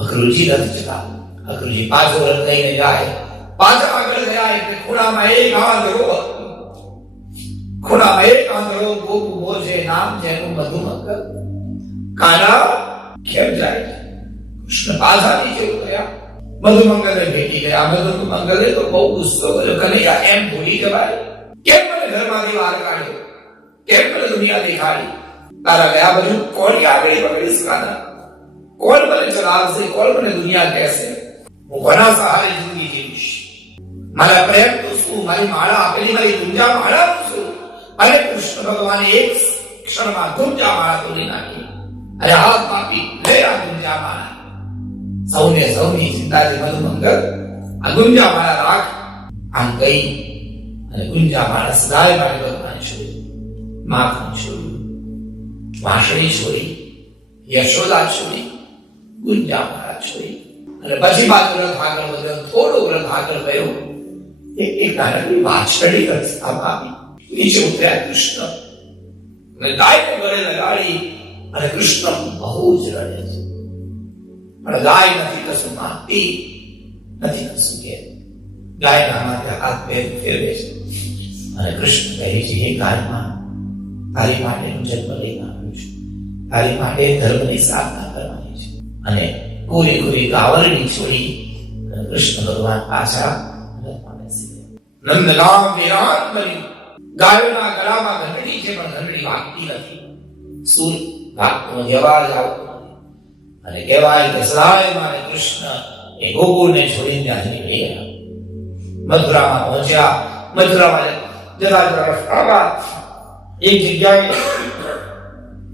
અક્રૂરજી નથી જતા. અક્રૂરજી પાછો રથ લઈને જાય. પાછા આગળ ગયા એટલે ખૂણામાં એક આંધળો હતો. ખૂણામાં એક આંધળો ગોપુ બોલે, નામ જેનું મધુમંગલ. કાના કેમ જાય? કૃષ્ણ પાછા નીચે ઉતર્યા. મધુમંગલે ભેટી ગયા. મધુમંગલે તો બહુ ગુસ્સો કર્યો, કનૈયા એમ ભૂલી જવાય? કેમ મને ઘરમાંથી બહાર કાઢ્યો? કેમ મને દુનિયા દેખાડી? તારા ગયા બધું કોણ આગળ પકડીશ? કાના કોણ મને ચલાવશે? કોણ મને દુનિયા કહેશે? હું કોના સહારે જિંદગી જીવીશ? મારા પ્રેમ તો શું? મારી માળા આપેલી મારી ગુંજા માળા શું? અને કૃષ્ણ ભગવાને એક ક્ષણમાં ગુંજા માળા તોડી નાખી. અરે હાથ પાપી, લે આ ગુંજા માળા. સૌની ચિંતાથી મધુમંગલ આ ગુંજા માળા રાખ આમ કહી અને ગુંજા માળા સદાય માટે ભગવાન છોડી. માખણ છોડ્યું, વાંસળી છોડી, યશોદા છોડી, ગુંજા માળા છોડી. અને પછી બાદ રથ આગળ વધ્યો. થોડો રથ આગળ ગયો. એક નાનકડી વાછરડી રસ્તામાં આવી. નીચે ઉતર્યા કૃષ્ણ અને ગાયને ગળે લગાડી અને કૃષ્ણ બહુ જ રડે છે. પણ ગાય નથી કશું માંગતી, નથી કશું કે. ગાયના માથે હાથ ફેરવે છે અને કૃષ્ણ કહે છે, હે ગાયમાં, તારી માટે હું જન્મ લઈને આવ્યો છું. તારી માટે ધર્મની સાધના કરવાની છે. અને કોરી ગાવરણી છોડી કૃષ્ણ ભગવાન પાછા નંદગામ વિરાટ બન્યું. ગાયોના ગળામાં ઘંટડી છે પણ ઘંટડી વાગતી નથી. સૂર વાગતો નથી, અવાજ આવતો નથી. અને કહેવાય કે સદાય મારે કૃષ્ણ એ ગોકુળને છોડીને ત્યાંથી નીકળી ગયા. મથુરામાં પહોંચ્યા. મથુરામાં જરા રસ્તામાં એક જગ્યાએ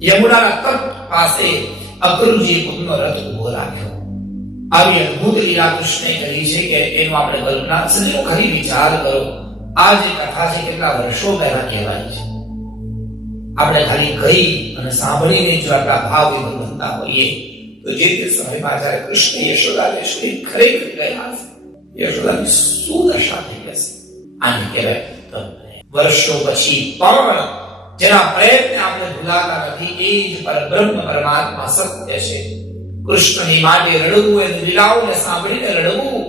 યમુનાના તટ પાસે અક્રૂરજી પોતાનો રથ ઉભો રાખ્યો. આવી અદભુત લીલા કૃષ્ણે કરી છે કે એનો આપણે કલ્પના સજીવો ખરી વિચાર કરો. આ જે કથા છે કેટલા વર્ષો પહેલા કહેવાય છે. આપણે ખાલી કહી અને સાંભળીને જો આપણા ભાવ બનતા હોઈએ તો જે તે સમયમાં જ્યારે કૃષ્ણ યશોદાને શ્રી ખરેખર ગયા હશે, યશોદાની સુદશા થઈ જશે. આને કહેવાય વર્ષો પછી પણ જેના પ્રયત્ન આપણે ભૂલાતા નથી એ જ પરબ્રહ્મ પરમાત્મા સત્ય છે. કૃષ્ણની માટે રડવું, એની લીલાઓને સાંભળીને રડવું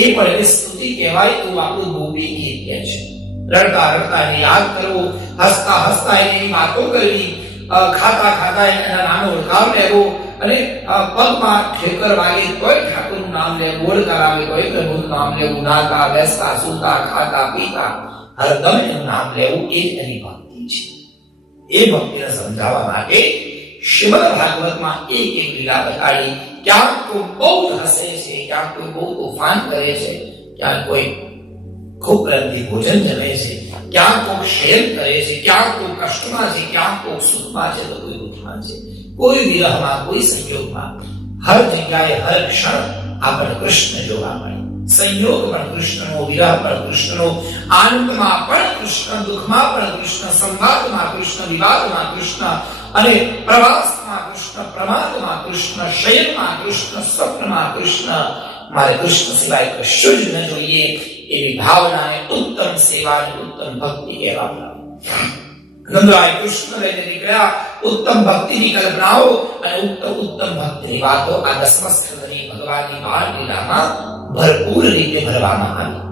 એ પણ એની સ્તુતિ કહેવાય. તો આપણું ગોપી ગીત કહે છે. રડતા રડતા એને યાદ કરવું, હસતા હસતા એની વાતો કરવી, ખાતા ખાતા એના નાનો ઓળખાવ લેવો અને પગમાં ઠેકર વાગે તોય ઠાકોરનું નામ લેવું, ઓળકાર આવે તોય પ્રભુનું નામ લેવું, નાતા બેસતા સૂતા ખાતા પીતા હરદમ એનું નામ લેવું એ જ એની ભક્તિ છે. એ ભક્તિને સમજાવવા માટે શ્રીમદ ભાગવતમાં એક લીલા બતાડી. ક્યાંક કોઈ બહુ હસે છે, ક્યાંક કોઈ બહુ તોફાન કરે છે, ક્યાંક કોઈ ખૂબ પ્રેમથી ભોજન જમે છે, ક્યાંક કોઈ શેર કરે છે, ક્યાંક કોઈ કષ્ટમાં છે, ક્યાંક કોઈ સુખમાં છે, તો કોઈ દુઃખમાં છે. કોઈ વિરહમાં, કોઈ સંયોગમાં, હર જગ્યાએ હર ક્ષણ આપણને કૃષ્ણ જોવા મળે. સંયોગ પણ કૃષ્ણનો, વિરહ પણ કૃષ્ણનો, આનંદમાં પણ કૃષ્ણ, દુઃખમાં પણ કૃષ્ણ, સંવાદમાં કૃષ્ણ, વિવાદમાં કૃષ્ણ, અને પ્રવાસમાં કૃષ્ણ, પ્રમાદમાં કૃષ્ણ, શયનમાં કૃષ્ણ, સ્વપ્નમાં કૃષ્ણ. મારે કૃષ્ણ સિવાય કશું જ ન જોઈએ એવી ભાવનાને ઉત્તમ સેવાની, ઉત્તમ ભક્તિ કહેવામાં આવે. નંદરાય કૃષ્ણ લઈને નીકળ્યા. ઉત્તમ ભક્તિની કલ્પનાઓ અને ઉત્તમ ભક્તિની વાતો આ 10મા સ્કંદની ભગવાનની બાળ લીલામાં ભરપૂર રીતે ભરવામાં આવી.